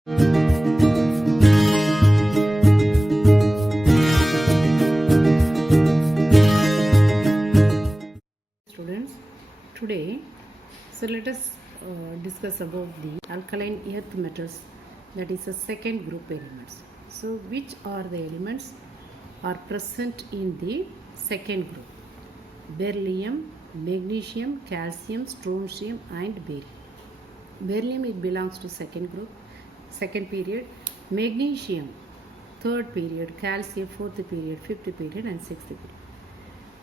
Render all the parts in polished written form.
Students, today let us discuss about the alkaline earth metals, that is the second group elements. So which are the elements are present in the second group? Beryllium, magnesium, calcium, strontium and barium. Beryllium, it belongs to second group, second period. Magnesium, third period. Calcium, fourth period, fifth period and sixth period.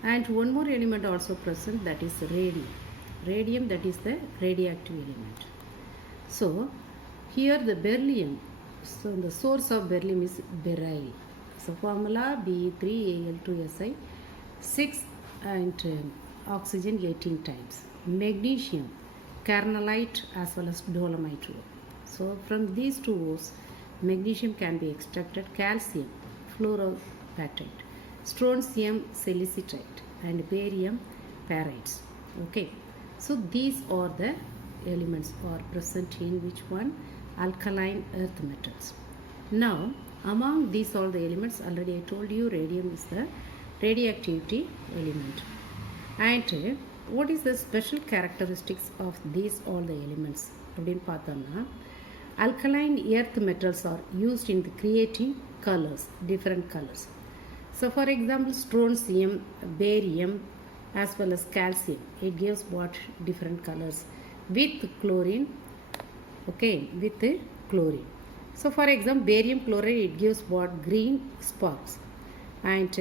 And one more element also present, that is radium. Radium, that is the radioactive element. So here the beryllium, so the source of beryllium is beryl. So formula Be3Al2Si, 6 and oxygen 18 times. Magnesium, kernelite as well as dolomite ore. So from these two ores, magnesium can be extracted. Calcium, fluorapatite. Strontium, silicitite, and barium, pyrites. Okay, so these are the elements are present in which one? Alkaline earth metals. Now among these all the elements, already I told you radium is the radioactivity element. And what is the special characteristics of these all the elements அப்படின்னு பார்த்தோம்னா, alkaline earth metals are used in creating colors, different colors. So for example, strontium, barium as well as calcium, it gives what? Different colors with chlorine. Okay, with chlorine. So for example, barium chloride, it gives what? Green sparks. And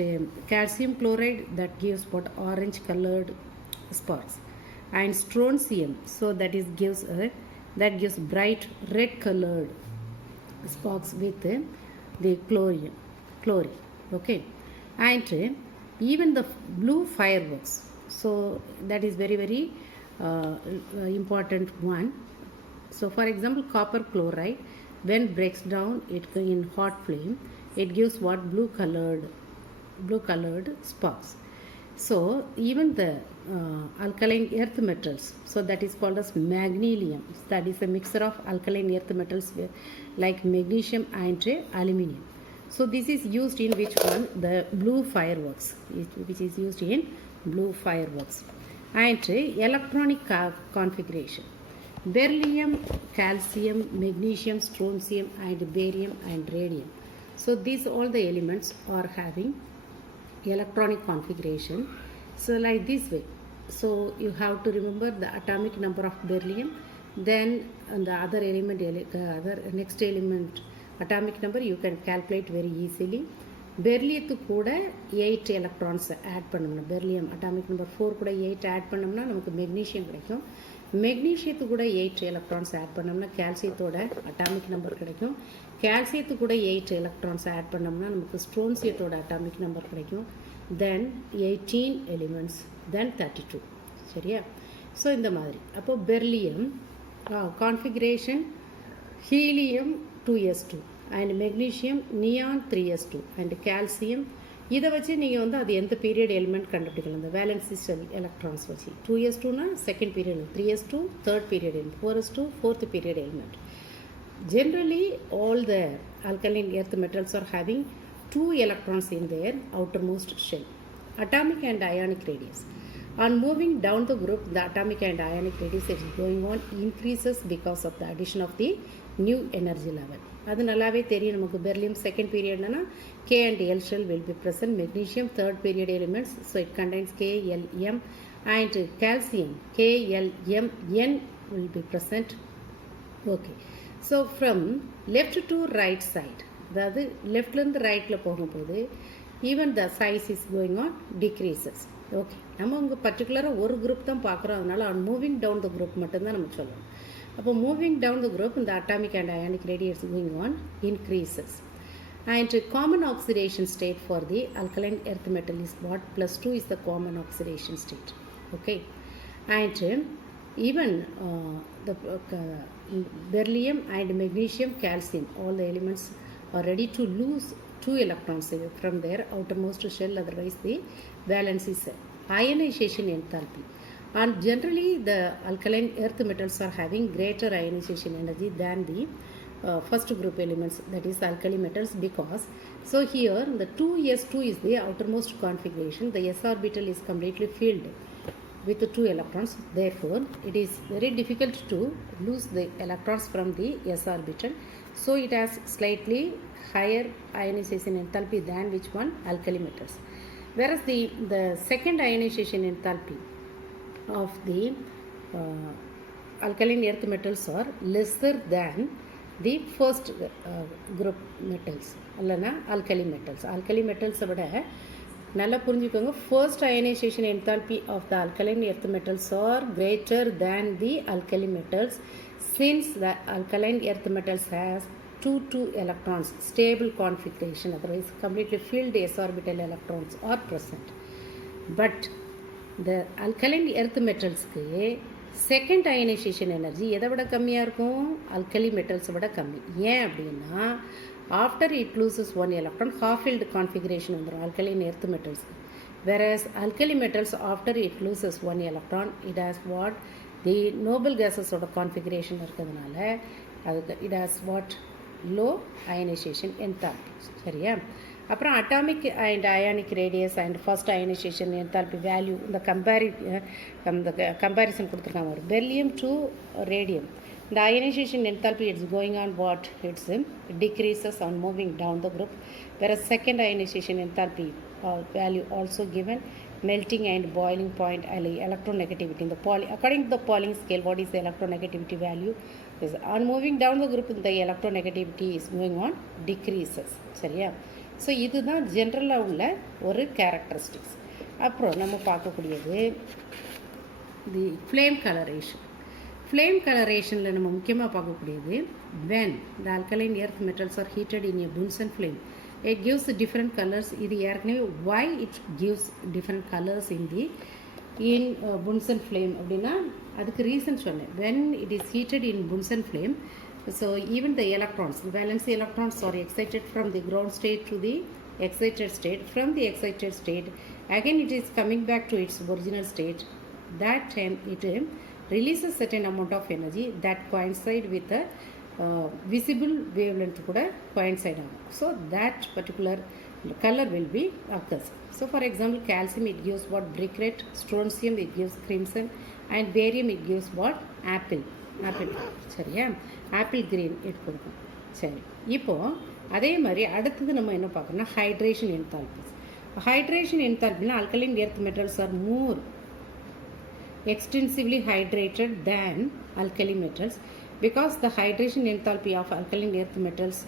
calcium chloride, that gives what? Orange colored sparks. And strontium, so that gives bright red colored sparks with the chlorine. Okay, and even the blue fireworks, so that is very important one. So for example, copper chloride, when breaks down it in hot flame, it gives what? Blue colored sparks. So even the alkaline earth metals, so that is called as magnesium, that is a mixture of alkaline earth metals like magnesium and aluminium. So this is used in which one? The blue fireworks, which is used in blue fireworks. And electronic configuration, beryllium, calcium, magnesium, strontium and barium and radium. So these all the elements are having electronic configuration, so like this way. So you have to remember the atomic number of beryllium, then the other element, next element atomic number you can calculate very easily. பெர்லியத்துக்கு கூட 8 electrons add பண்ணோம்னா, beryllium atomic number 4 கூட 8 ஆட் பண்ணோம்னா நமக்கு மெக்னீஷியம் கிடைக்கும். மெக்னீஷியத்துக்கு கூட 8 electrons add பண்ணோம்னா கால்சியத்தோட அட்டாமிக் நம்பர் கிடைக்கும். கால்சியத்துக்கு கூட 8 எலக்ட்ரான்ஸ் ஆட் பண்ணோம்னா நமக்கு ஸ்ட்ரோன்சியத்தோட அட்டாமிக் நம்பர் கிடைக்கும். தென் 18 எலிமெண்ட்ஸ், தென் 32. சரியா? ஸோ இந்த மாதிரி. அப்போது beryllium configuration helium 2s2 and magnesium neon 3s2 and calcium. இதை வச்சு நீங்கள் அது எந்த பீரியட் எலிமெண்ட் கண்டுபிடிக்கலாம், இந்த வேலன்சி செல் எலக்ட்ரான்ஸ் வச்சு. 2s2னா second period, 3s2 third period element, 4s2 fourth period element. Generally all the alkaline earth metals are having 2 electrons in their outermost shell, atomic and ionic radius. On moving down the group, the atomic and ionic radius is going on increases because of the addition of the new energy level. அது நல்லாவே தெரியும் நமக்கு. Beryllium second பீரியட்னா K and L shell will be present. Magnesium third period elements, so it contains K, L, M, and calcium K, L, M, N will be present. Okay, so from left to right side, அதாவது லெஃப்ட்லேருந்து ரைட்டில் போகும்போது even the size is going on decreases. Okay, நம்ம உங்கள் பர்டிகுலராக ஒரு group தான் பார்க்குறோம், அதனால் on moving down the group மட்டும்தான் நம்ம சொல்லணும். அப்போ மூவிங் டவுன் த குரூப் இந்த atomic and ionic radius going on increases. And common oxidation state for the alkaline earth metal is what? +2 is the common oxidation state. Okay, and even the beryllium and magnesium, calcium, all the elements are ready to lose 2 electrons from their outermost shell, otherwise the valency cell. Ionization enthalpy, and generally the alkaline earth metals are having greater ionization energy than the first group elements, that is alkali metals, because so here the 2s2 is the outermost configuration. The s orbital is completely filled with the 2 electrons. Therefore it is very difficult to lose the electrons from the s orbital, so it has slightly higher ionization enthalpy than which one? Alkali metals. Whereas the second ionization enthalpy of the alkaline earth metals are lesser than the first group metals, அல்லனா alkali metals. Alkali metals விட நல்லா புரிஞ்சுக்கோங்க, first ionization enthalpy of the alkaline earth metals are greater than the alkali metals, since the alkaline earth metals has 2 electrons, stable configuration, otherwise completely filled s orbital electrons are present. But the alkaline earth metals க்கு second ionisation energy எதை விட கம்மியாக இருக்கும்? அல்கலி மெட்டல்ஸை விட கம்மி. ஏன் அப்படின்னா after it loses 1 electron half field configuration வந்துடும் alkaline earth metals. Whereas alkali metals after it loses 1 electron, it has what? The noble gases ஓட கான்ஃபிகரேஷன் இருக்கிறதுனால அது it has what? Low ionization enthalpy. சரியா? அப்புறம் atomic and ionic radius and first ionisation enthalpy value இந்த கம்பேரிசன் கொடுத்துருக்காங்க. ஒரு beryllium to radium, the ionization enthalpy is going on what? It's decreases on moving down the group, whereas second ionization enthalpy value also given melting and boiling point electronegativity in the according to the Pauling scale. What is the electronegativity value? Is on moving down the group the electronegativity is going on decreases. சரியா? ஸோ இதுதான் ஜென்ரலாக உள்ள ஒரு கேரக்டரிஸ்டிக்ஸ். அப்புறம் நம்ம பார்க்கக்கூடியது தி flame colouration. Flame கலரேஷனில் நம்ம முக்கியமாக பார்க்கக்கூடியது when the alkaline earth metals are heated in a Bunsen flame, it gives different colors. இது ஏற்கனவே why it gives different colors in Bunsen flame அப்படின்னா அதுக்கு ரீசன் சொன்னேன். when it is heated in Bunsen flame, so even the electrons, the valence electrons are excited from the ground state to the excited state. From the excited state again it is coming back to its original state. That time it releases certain amount of energy that coincide with the visible wavelength கூட coincide ஆகும். So that particular color will be occurs. So for example calcium it gives what? Brick red. Strontium it gives crimson, and barium it gives what? Apple. சரியா? Apple green எடுத்து கொடுக்கும். சரி, இப்போது அதே மாதிரி அடுத்தது நம்ம என்ன பார்க்கணும்னா ஹைட்ரேஷன் என்தால்பிஸ். ஹைட்ரேஷன் என்தால்பினா alkaline earth metals are more extensively hydrated than alkali metals, because the hydration enthalpy of alkaline earth metals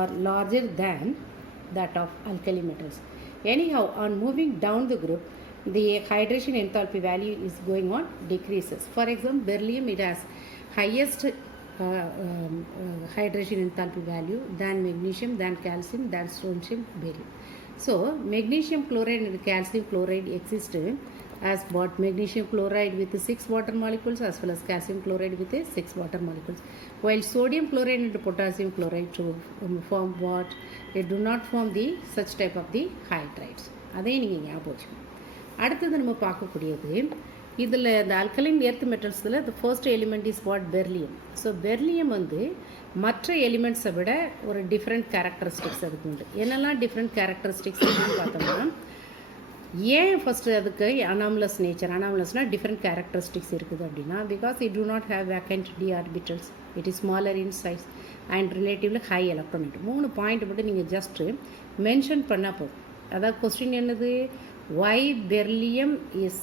are larger than that of alkali metals. Anyhow, on moving down the group, the hydration enthalpy value is going on decreases. For example, beryllium it has highest hydration enthalpy value than magnesium, than calcium, than strontium, barium. So magnesium chloride and calcium chloride exist as what? Magnesium chloride with 6 water molecules as well as calcium chloride with 6 water molecules, while sodium chloride and potassium chloride to form what? They do not form the such type of the hydrides. அதையும் நீங்கள் ஞாபகம் வச்சுக்கணும். அடுத்தது நம்ம பார்க்கக்கூடியது இதில் இந்த alkaline earth metals-ல the first element is what? Beryllium. So beryllium வந்து மற்ற எலிமெண்ட்ஸை விட ஒரு டிஃப்ரெண்ட் கேரக்டரிஸ்டிக்ஸ் அதுக்கு உண்டு. என்னெல்லாம் டிஃப்ரெண்ட் கேரக்டரிஸ்டிக்ஸ் பார்த்தோம்னா, ஏன் ஃபஸ்ட்டு அதுக்கு அனாமலஸ் நேச்சர், அனாமலஸ்னால் டிஃப்ரெண்ட் கேரக்டரிஸ்டிக்ஸ் இருக்குது அப்படின்னா, because it do not have vacant d orbitals, it is smaller in size and relatively high electronic. 3 point மட்டும் நீங்கள் ஜஸ்ட்டு மென்ஷன் பண்ணால் போதும். அதாவது கொஸ்டின் என்னது? why beryllium is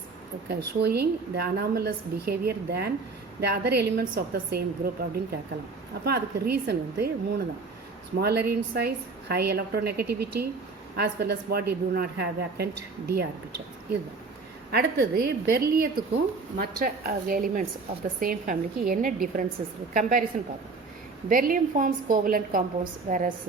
showing the anomalous behavior than the other elements of the same group அப்படின்னு கேட்கலாம். அப்போ அதுக்கு ரீசன் வந்து 3 தான். Smaller in size, high electronegativity, as well as what you do not have vacant d orbital. இதுதான். அடுத்தது பெர்லியத்துக்கும் மற்ற எலிமெண்ட்ஸ் ஆஃப் த சேம் ஃபேமிலிக்கு என்ன டிஃப்ரென்சஸ் கம்பேரிசன் பார்ப்போம். Beryllium forms covalent compounds, whereas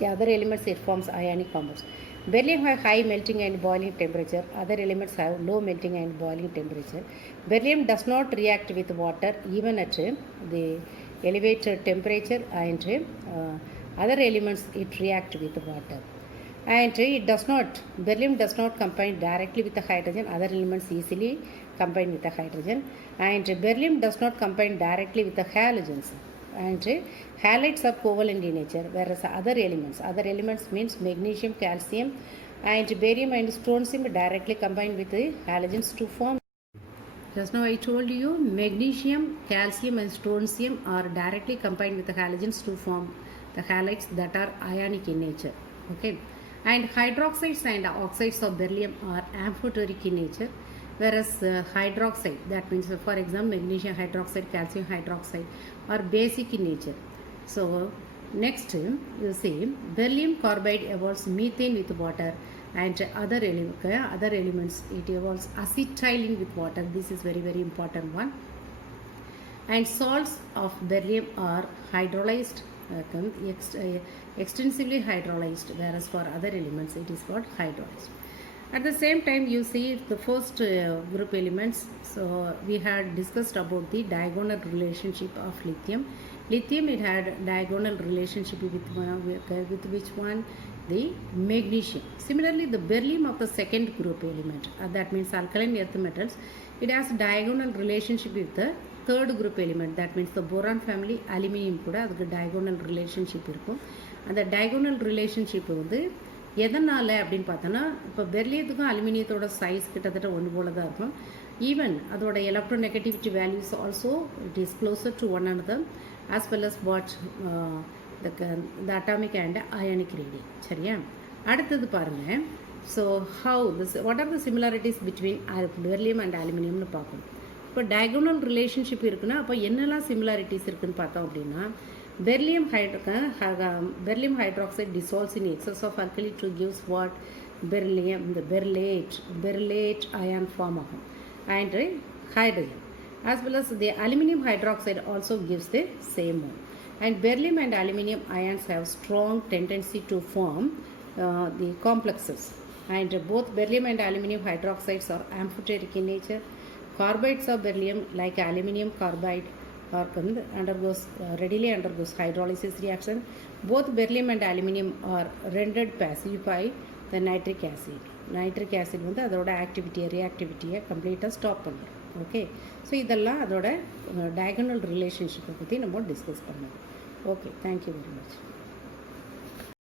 the other elements it forms ionic compounds. Beryllium have high melting and boiling temperature. Other elements have low melting and boiling temperature. Beryllium does not react with water even at the elevated temperature, and other elements it react with water. And it does not, beryllium does not combine directly with the hydrogen. Other elements easily combine with the hydrogen. And beryllium does not combine directly with the halogens. and halides are covalent in nature, whereas other elements means magnesium, calcium and barium and strontium directly combined with the halogens to form. Just now I told you magnesium, calcium and strontium are directly combined with the halogens to form the halides that are ionic in nature. Okay, and hydroxides and oxides of beryllium are amphoteric in nature, whereas hydroxide, that means for example magnesium hydroxide, calcium hydroxide, are basic in nature. So next you see beryllium carbide evolves methane with water, and other elements it evolves acetylene with water. This is very very important one. And salts of beryllium are hydrolyzed, extensively hydrolyzed, whereas for other elements it is called hydrolyzed. At the same time you see the first group elements. So we had discussed about the diagonal relationship of lithium. It had diagonal relationship with which one? The magnesium. Similarly the beryllium of the second group element, that means alkaline earth metals, it has diagonal relationship with the third group element, that means the boron family. Aluminium கூட அதுக்கு diagonal relationship இருக்கும். அந்த diagonal relationship வந்து எதனால் அப்படின்னு பார்த்தோன்னா, இப்போ பெர்லியத்துக்கும் அலுமினியத்தோட சைஸ் கிட்டத்தட்ட ஒன்று போல தான் இருக்கும். ஈவன் அதோட electronegativity values also it is closer to one another as well as what the atomic and ionic radii. சரியா? அடுத்தது பாருங்கள். So what are the similarities between beryllium and aluminumனு பார்க்கணும். இப்போ diagonal relationship இருக்குன்னா அப்போ என்னெல்லாம் similarities இருக்குன்னு பார்த்தோம் அப்படின்னா, beryllium hydroxide dissolves in excess of alkali to gives what? Beryllium, the berylate ion form ஆகும், and hydrogen, as well as the aluminum hydroxide also gives the same one. And beryllium and aluminum ions have strong tendency to form the complexes, and both beryllium and aluminum hydroxides are amphoteric in nature. Carbides of beryllium like aluminum carbide readily undergoes hydrolysis reaction. Both beryllium and aluminum are rendered passive by the nitric acid. Nitric acid வந்து அதோட reactivity கம்ப்ளீட்டாக ஸ்டாப் பண்ணுறோம். Okay, so இதெல்லாம் அதோட diagonal relationship பற்றி நம்ம டிஸ்கஸ் பண்ணோம். Okay, thank you very much.